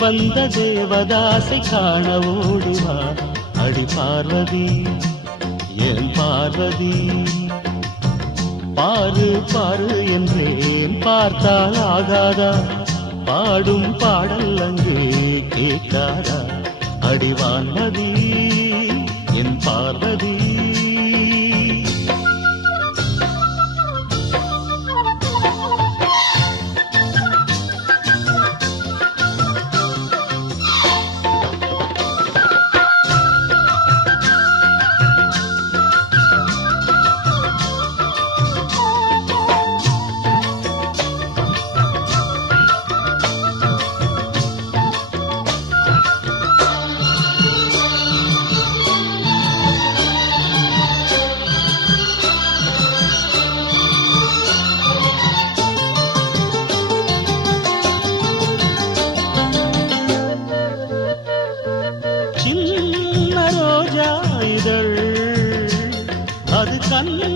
வந்த தேவதாசை காண ஓடுவா அடி பார்வதி என் பார்வதி? பாரு பாரு என்றேன் பார்த்தால் ஆகாதா? பாடும் பாடல் அங்கு கேட்காதா? அடிவான்மதி என் பார்வதி. அது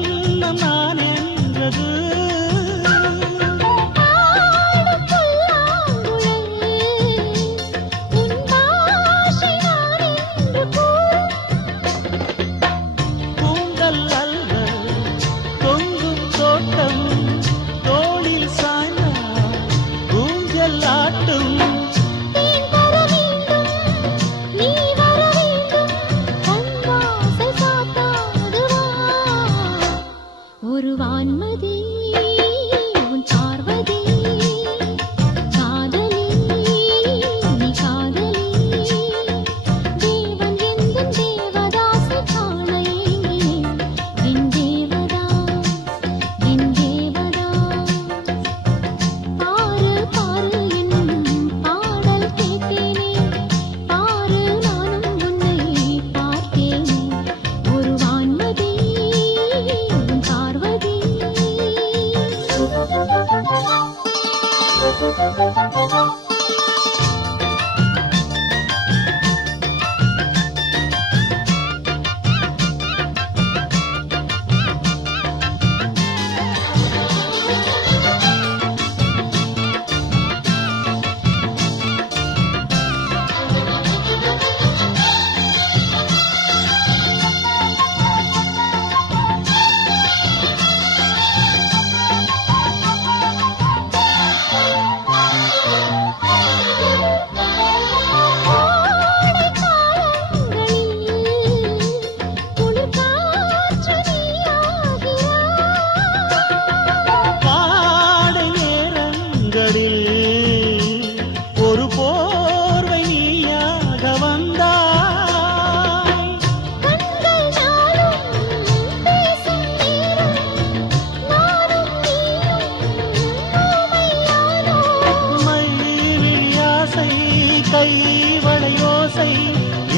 நான் என்றது ஒரு வான்மதி கைவளை வளையோசை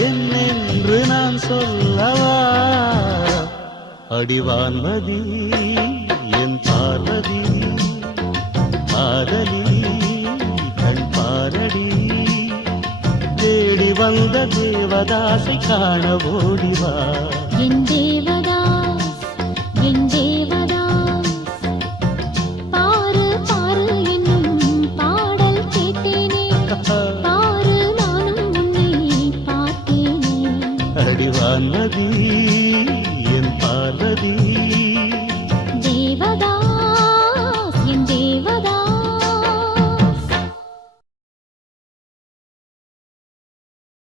என்னென்று நான் சொல்லவா? அடிவான்மதி என் பார்வதி காதலி கண் பாரடி தேடி வந்த தேவதாசை காண ஓடிவா?